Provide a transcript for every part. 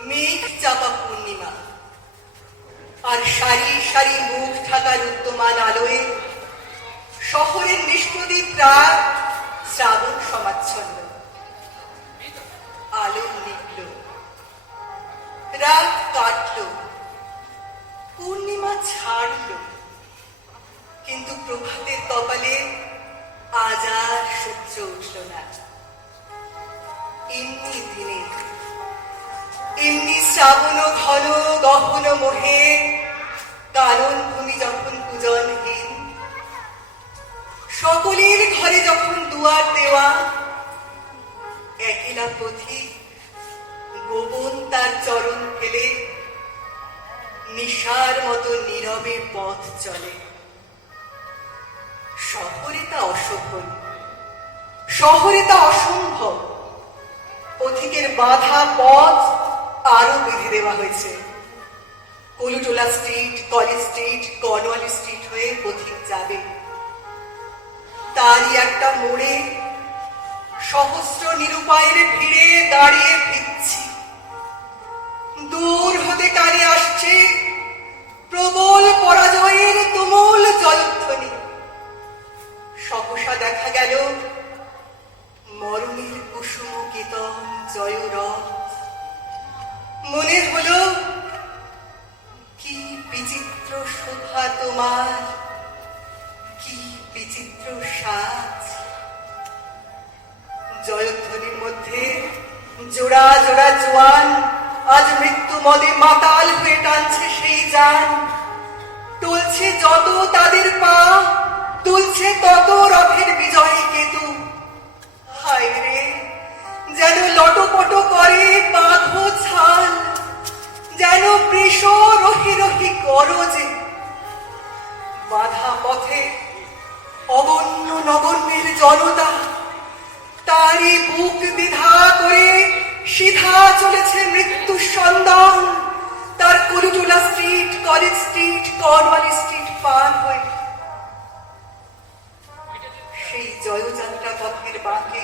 মেঘ চাপা পূর্ণিমা। আর সারি সারি মুখ থাকার উদ্যমান আলোয় শহরের নিষ্প্রদীপ প্রায় শ্রাবণ সমাচ্ছন্ন। আলো নিকল রাগ কাটল। পূর্ণিমা ছাড়ল। কিন্তু প্রভাতের কপালে আজ আর সূর্য উঠল না। এমনি দিনে শ্রাবণ ঘন গহন মোহে, কানন ভূমি যখন পূজনহীন সকলের ঘরে যখন দুয়ার দেওয়া, একলা পথিক গোপন তার চরণ ফেলে, নিশার মতো নীরবে পথ চলে। শহরে তা অসফল শহরে তা অসম্ভব। পথিকের বাধা পথ দেওয়া হয়েছে। Kalutola street college street Cornwallis street হয়ে পথিক যাবে। তারই একটা মোড়ে সহস্র নিরুপায়ের ভিড়ে দাঁড়িয়ে ভিচ্ছি দূর হতে কানে আসছে প্রবল পরাজয়ের তুমুল জোড়া জোড়া জোয়ান, আজ মৃত্যু মদে মাতাল হয়ে টানছে সেই যান। তুলছে যত তাদের পা, তুলছে তত রথের বিজয় কেতু। হায় রে, যেন লটপট করে বাঘ ছাল, যেন বৃষ রহি রহি গরজে। বাধা পথে অগণ্য নগণ্যের জনতা, তারই বুক দ্বিধা চলেছে মৃত্যু সন্ধান। তার Kalutola street college street Cornwallis street পার হয়ে সেই জয়যাত্রা পথের বাঁকে।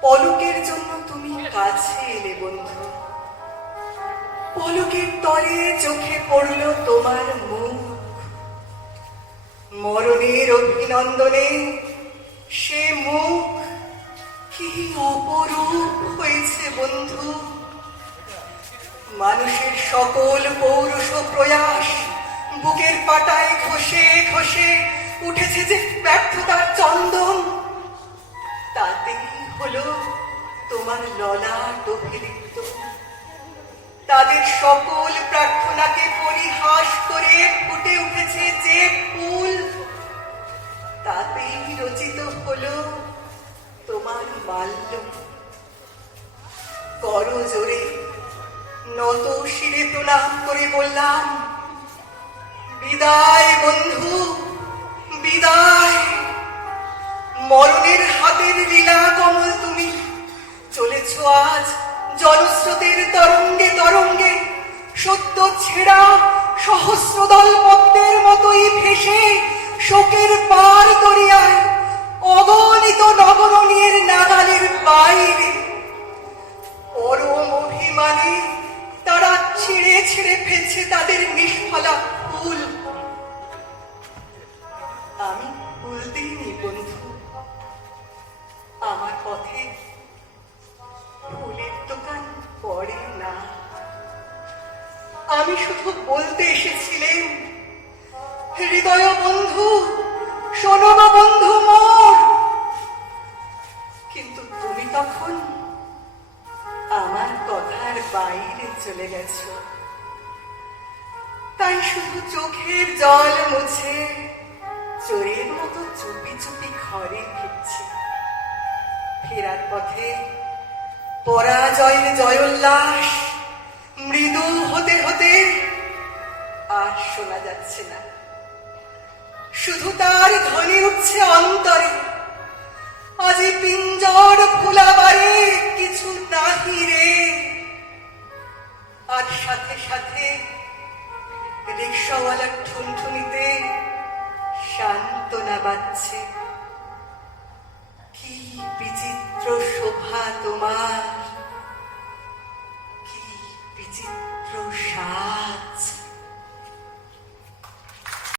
পলকের জন্য তুমি কাছে এলে বন্ধু। পলকের তরে চোখে পড়ল তোমার মুখ। মরণের অভিনন্দনে সে মুখ কি অপরূপ হয়েছে বন্ধু? মানুষের সকল পৌরুষ প্রয়াস বুকের পাটায় ঘষে ঘষে উঠেছে যে ব্যর্থতার চন্দন। তাতেই হলো তোমার ললাট অভিলিপ্ত তাদের সকল প্রার্থনাকে পরিহাস করে ফুটে উঠেছে যে ফুল। তাতেই রচিত হলো তোমার বাল্য। করো জোরে। নত শিরে প্রণাম করে বললাম, বিদায় বন্ধু, বিদায়। মরণের হাতের লীলা কমল তুমি। চলেছ আজ জলস্রোতের তরঙ্গে তরঙ্গে। সত্য ছেঁড়া সহস্রদল পদ্মের মতোই ভেসে শোকের পার দরিয়ায় অগণিত নবরণীর নাগালের বাইরে। পরম অভিমানে, তারা ছিঁড়ে ছিঁড়ে ফেলছে তাদের নিষ্ফলা ফুল। আমি ফুল দিইনি, বন্ধু। আমার পথে ফুলের দোকান পড়ে না। আমি শুধু বলতে এসেছিলেন হৃদয় বন্ধু, শোনো বন্ধু মোর বাইরে চলে গেছো। তাই শুধু চোখের জল মুছে, চোরের মতো চুপি চুপি ঘরে ফিরছি। ফেরার পথে পরাজয়ের জয়োল্লাস, মৃদু হতে হতে আর শোনা যাচ্ছে না। শুধু তার ধ্বনি উঠছে অন্তরে, আজি পিঞ্জর ফুলাবারে কিছু নাহি রে। আর সাথে সাথে রিক্সাওয়ালার ঠুনঠুনিতে সান্ত্বনা বাজছে। কি বিচিত্র শোভা তোমার।